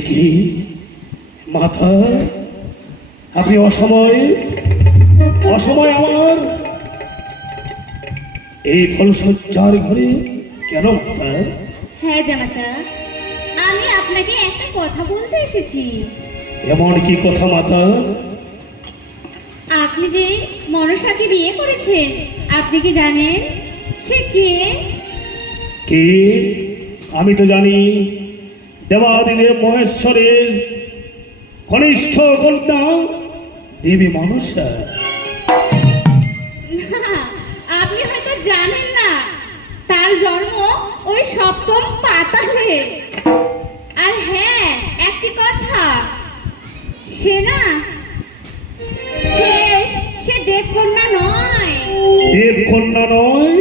কি? মাথা? আপনি অসময়? অসময় আমার? এই ফলসজ্জার ঘরে কেন মাথা হ্যাঁ জামাতা আমি আপনাকে একটা কথা বলতে এসেছি। এমন কি কথা মাতা? আপনি যে মনসাকে বিয়ে করেছেন আপনি কি জানেন? সে কে? কে? আমি তো জানি। দেবাদিদেব মহেশ্বরের কনিষ্ঠ কন্যা দেবী মনসা। না আপনি হয়তো জানেন না তার জন্ম ওই সপ্তম পাতালে। আর হ্যাঁ একটি কথা সে না সে সে দেবকন্যা নয়। দেব কন্যা নয়?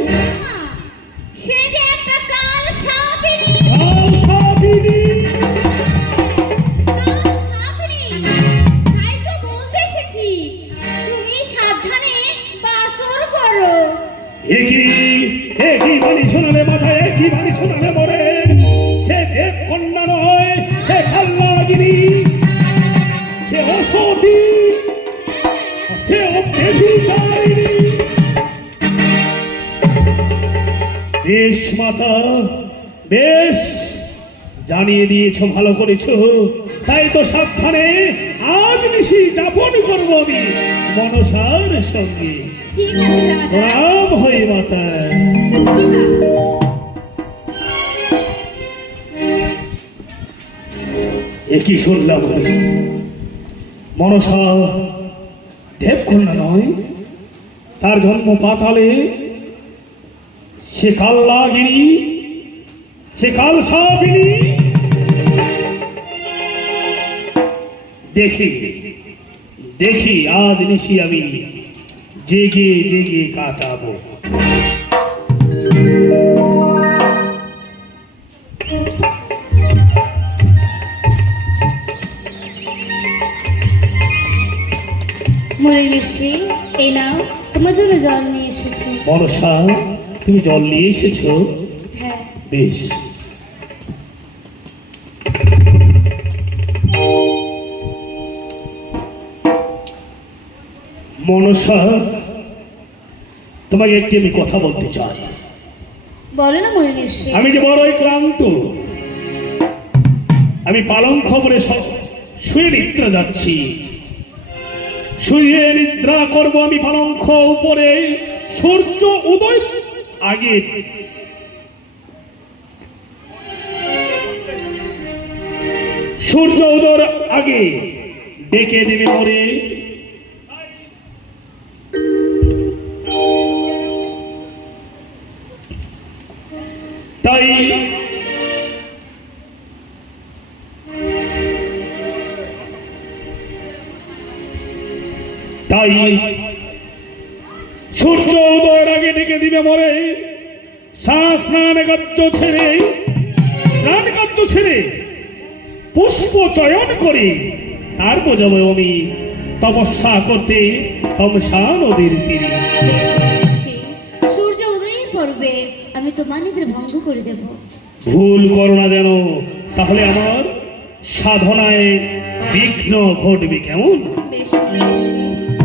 একই মরে সে দেব কন্যা নয় সে কাল্লাগিনী সে অসতী সে অব্যভিচারিণী বেশ মাতা বেশ জানিয়ে দিয়েছ ভালো করেছ। তাই তো সাবধানে আজ নিশি যাপন করব আমি মনসার সঙ্গে। প্রণাম হই মাতা। একই শুনলাম? মনসা দেবকন্যা নয়, তার জন্ম পাতালে। সে কাল্লাগিনী সে কাল সাপিনী দেখি দেখি, আজ নিশি আমি জেগে জেগে কাটাবো। মুরলীশ্রী এই নাও তোমার জন্য জল নিয়ে এসেছি। মনসা তুমি জল নিয়ে এসেছ? হ্যাঁ। বেশ। মনসা তোমাকে একটি আমি কথা বলতে চাই। বলো না মুরলীশ্রী আমি যে বড়ই ক্লান্ত আমি পালং খবরে শুয়ে নিদ্রা যাচ্ছি। শুয়ে নিদ্রা করব আমি পালঙ্ক উপরে। সূর্য উদয় আগে। সূর্য উদয়ের আগে। ডেকে দেবে মরে। তাই তাই সূর্য উদয়ের আগে ডেকে দিবে মরে। স্নান কার্য ছেড়ে স্নান কার্য ছেড়ে পুষ্প চয়ন করে। তারপর যাব আমি তপস্যা করতে তমসা নদীর তীরে। সূর্য উদয়ের পূর্বে আমি তোমার নিদ্রা ভঙ্গ করে দেব। ভুল করো না যেন তাহলে আমার সাধনায় বিঘ্ন ঘটবে কেমন? বেশ মুরলীশ্রী।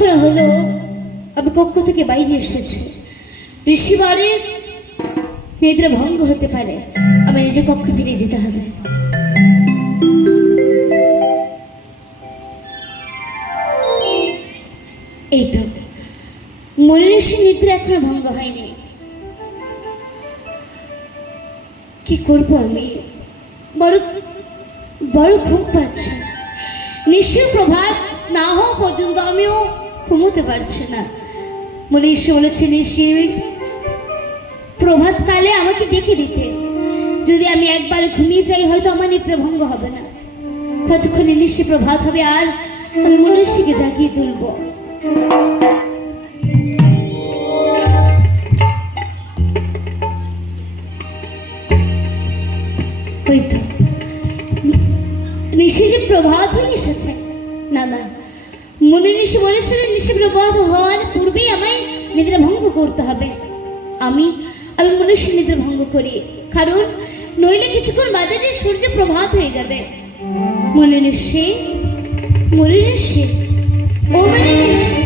অনেকক্ষণ হলো আমি কক্ষ থেকে বাইরে এসেছি। ঋষিবারের নিদ্রা ভঙ্গ হতে পারে আমি নিজে কক্ষে ফিরে যেতে হবে। এই তো, মনে ঋষি নিদ্রা এখনও ভঙ্গ হয়নি। কি করব আমি? বড় বড় ঘুম পাচ্ছে। নিশ্চয় প্রভাত না হওয়া পর্যন্ত আমিও ঘুমোতে পারছে না। মনে ঈশ্বর বলেছে নিশ্চয় প্রভাতকালে আমাকে ডেকে দিতে। যদি আমি একবার ঘুমিয়ে যাই, হয়তো আমার নিদ্রা ভঙ্গ হবে না। কতক্ষণে নিশ্চয় প্রভাত হবে, আর আমি মনীষীকে জাগিয়ে তুলব। ওই তো। নিশি যে প্রভাত হয়ে এসেছে। না না। মনে ঋষি বলেছিলেন নিশি প্রভাত হওয়ার পূর্বেই আমায় নিদ্রা ভঙ্গ করতে হবে। আমি আমি মনুষ্য নিদ্রা ভঙ্গ করি। কারণ নইলে কিছুক্ষণ বাদে যে সূর্য প্রভাত হয়ে যাবে। মনে ঋষি মনে ঋষি, ও মনে ঋষি।